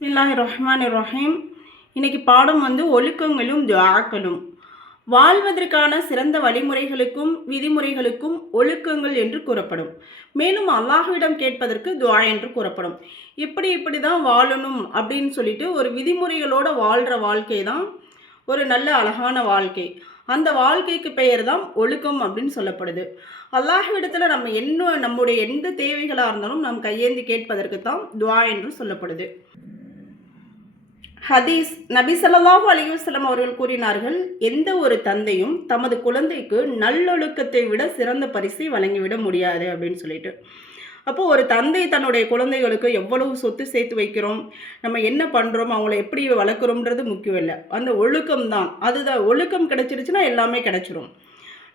பிஸ்மில்லாஹிர்ரஹ்மானிர்ரஹீம். இன்னைக்கு பாடம் ஒழுக்கங்களும் துஆக்களும். வாழ்வதற்கான சிறந்த வழிமுறைகளுக்கும் விதிமுறைகளுக்கும் ஒழுக்கங்கள் என்று கூறப்படும். மேலும் அல்லாஹ்விடம் கேட்பதற்கு துஆ என்று கூறப்படும். இப்படி தான் வாழணும் அப்படின்னு சொல்லிட்டு ஒரு விதிமுறைகளோட வாழ்கிற வாழ்க்கை தான் ஒரு நல்ல அழகான வாழ்க்கை. அந்த வாழ்க்கைக்கு பெயர் தான் ஒழுக்கம் அப்படின்னு சொல்லப்படுது. அல்லாஹ்விடத்தில் நம்முடைய எந்த தேவைகளாக இருந்தாலும் நம் கையேந்தி கேட்பதற்கு தான் துஆ என்று சொல்லப்படுது. ஹதீஸ் நபி ஸல்லல்லாஹு அலைஹி வஸல்லம் அவர்கள் கூறினார்கள், எந்த ஒரு தந்தையும் தமது குழந்தைக்கு நல்லொழுக்கத்தை விட சிறந்த பரிசை வழங்கிவிட முடியாது அப்படின்னு சொல்லிட்டு. அப்போது ஒரு தந்தை தன்னுடைய குழந்தைகளுக்கு எவ்வளவு சொத்து சேர்த்து வைக்கிறோம், நம்ம என்ன பண்ணுறோம், அவங்கள எப்படி வளர்க்குறோம்ன்றது முக்கியம் இல்லை, அந்த ஒழுக்கம் தான். அதுதான் ஒழுக்கம் கிடைச்சிருச்சுன்னா எல்லாமே கிடைச்சிரும்.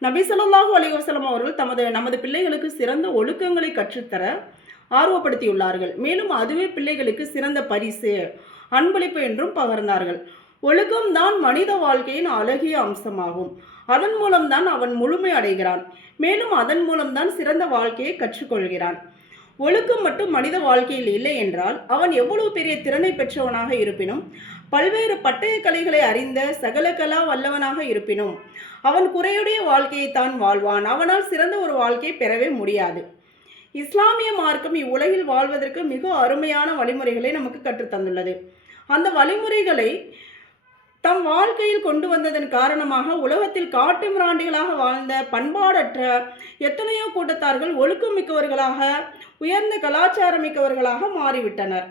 நபி ஸல்லல்லாஹு அலைஹி வஸல்லம் அவர்கள் நமது பிள்ளைகளுக்கு சிறந்த ஒழுக்கங்களை கற்றுத்தர ஆர்வப்படுத்தியுள்ளார்கள். மேலும் அதுவே பிள்ளைகளுக்கு சிறந்த பரிசு அன்பளிப்பு என்றும் பகர்ந்தார்கள். ஒழுக்கம்தான் மனித வாழ்க்கையின் அழகிய அம்சமாகும். அதன் மூலம்தான் அவன் முழுமை அடைகிறான். மேலும் அதன் மூலம்தான் சிறந்த வாழ்க்கையை கற்றுக்கொள்கிறான். ஒழுக்கம் மட்டும் மனித வாழ்க்கையில் இல்லை என்றால் அவன் எவ்வளவு பெரிய திறனை பெற்றவனாக இருப்பினும், பல்வேறு பட்டய கலைகளை அறிந்த சகல கலா வல்லவனாக இருப்பினும் அவன் குறையுடைய வாழ்க்கையை தான் வாழ்வான். அவனால் சிறந்த ஒரு வாழ்க்கையை பெறவே முடியாது. இஸ்லாமிய மார்க்கம் இவ்வுலகில் வாழ்வதற்கு மிக அருமையான வழிமுறைகளை நமக்கு கற்றுத்தந்துள்ளது. அந்த வழிமுறைகளை தம் வாழ்க்கையில் கொண்டு வந்ததன் காரணமாக உலகத்தில் காட்டு மிராண்டிகளாக வாழ்ந்த பண்பாடற்ற எத்தனையோ கூட்டத்தார்கள் ஒழுக்கம் மிக்கவர்களாக, உயர்ந்த கலாச்சாரம் மிக்கவர்களாக மாறிவிட்டனர்.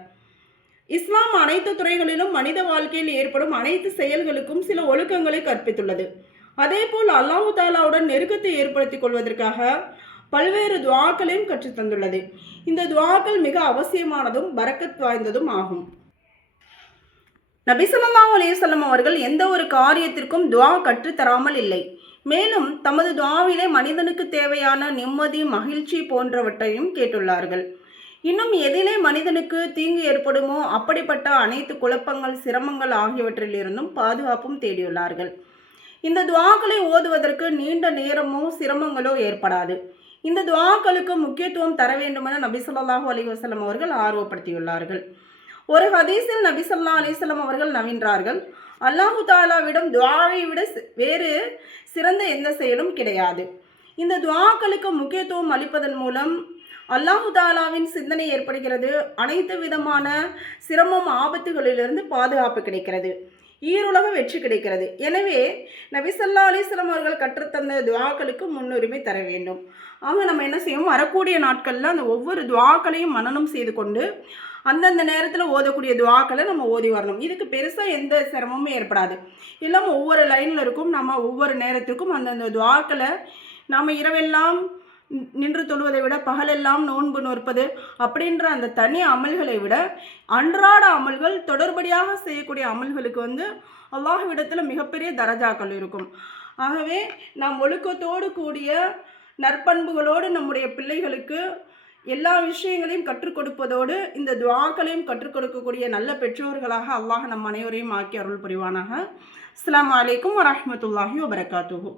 இஸ்லாம் அனைத்து துறைகளிலும் மனித வாழ்க்கையில் ஏற்படும் அனைத்து செயல்களுக்கும் சில ஒழுக்கங்களை கற்பித்துள்ளது. அதேபோல் அல்லாஹ் தாலாவுடன் நெருக்கத்தை ஏற்படுத்திக் கொள்வதற்காக பல்வேறு துஆக்களையும் கற்றுத்தந்துள்ளது. இந்த துஆக்கள் மிக அவசியமானதும் பரக்கத் வாய்ந்ததும் ஆகும். நபி ஸல்லல்லாஹு அலைஹி வஸல்லம் அவர்கள் எந்த ஒரு காரியத்திற்கும் துஆ கற்றுத்தராமல் இல்லை. மேலும் தமது துஆவிலே மனிதனுக்கு தேவையான நிம்மதி, மகிழ்ச்சி போன்றவற்றையும் கேட்டுள்ளார்கள். இன்னும் எதிலே மனிதனுக்கு தீங்கு ஏற்படுமோ அப்படிப்பட்ட அனைத்து குழப்பங்கள், சிரமங்கள் ஆகியவற்றிலிருந்தும் பாதுகாப்பும் தேடியுள்ளார்கள். இந்த துஆக்களை ஓதுவதற்கு நீண்ட நேரமோ சிரமங்களோ ஏற்படாது. இந்த துஆக்களுக்கு முக்கியத்துவம் தர வேண்டுமென நபி ஸல்லல்லாஹு அலைஹி வஸல்லம் அவர்கள் ஆர்வப்படுத்தியுள்ளார்கள். ஒரு ஹதீஸில் நபி ஸல்லல்லாஹு அலைஹி வஸல்லம் அவர்கள் நவின்றார்கள், அல்லாஹு தாலாவிடம் துஆவை விட வேறு சிறந்த எந்த செயலும் கிடையாது. இந்த துஆக்களுக்கு முக்கியத்துவம் அளிப்பதன் மூலம் அல்லாஹு தாலாவின் சிந்தனை ஏற்படுகிறது. அனைத்து விதமான சிரமம், ஆபத்துகளிலிருந்து பாதுகாப்பு கிடைக்கிறது. ஈருலக வெற்றி கிடைக்கிறது. எனவே நபி ஸல்லல்லாஹு அலைஹி வஸல்லம் அவர்கள் கற்றுத்தந்த துஆக்களுக்கு முன்னுரிமை தர வேண்டும். ஆக நம்ம என்ன செய்வோம், வரக்கூடிய நாட்களில் அந்த ஒவ்வொரு துஆக்களையும் மனனம் செய்து கொண்டு அந்தந்த நேரத்தில் ஓதக்கூடிய துஆக்களை நம்ம ஓதி வரணும். இதுக்கு பெருசாக எந்த சிரமமும் ஏற்படாது. எல்லாம் ஒவ்வொரு லைனில் இருக்கும். நம்ம ஒவ்வொரு நேரத்துக்கும் அந்தந்த துஆக்களை நாம் இரவெல்லாம் நின்று தொழுவதை விட பகலெல்லாம் நோன்பு நோற்பது அப்படின்ற அந்த தனி அமல்களை விட அன்றாட அமல்கள், தொடர்படியாக செய்யக்கூடிய அமல்களுக்கு அல்லாஹ்விடத்தில் மிகப்பெரிய தரஜாக்கள் இருக்கும். ஆகவே நாம் ஒழுக்கத்தோடு கூடிய நற்பண்புகளோடு நம்முடைய பிள்ளைகளுக்கு எல்லா விஷயங்களையும் கற்றுக் கொடுப்பதோடு இந்த துஆக்களையும் கற்றுக் கொடுக்கக்கூடிய நல்ல பெற்றோர்களாக அல்லாஹ் நம் அனைவரையும் ஆக்கி அருள் புரிவானாக. அஸ்ஸலாமு அலைக்கும் வரஹ்மத்துல்லாஹி வபரகாத்துஹு.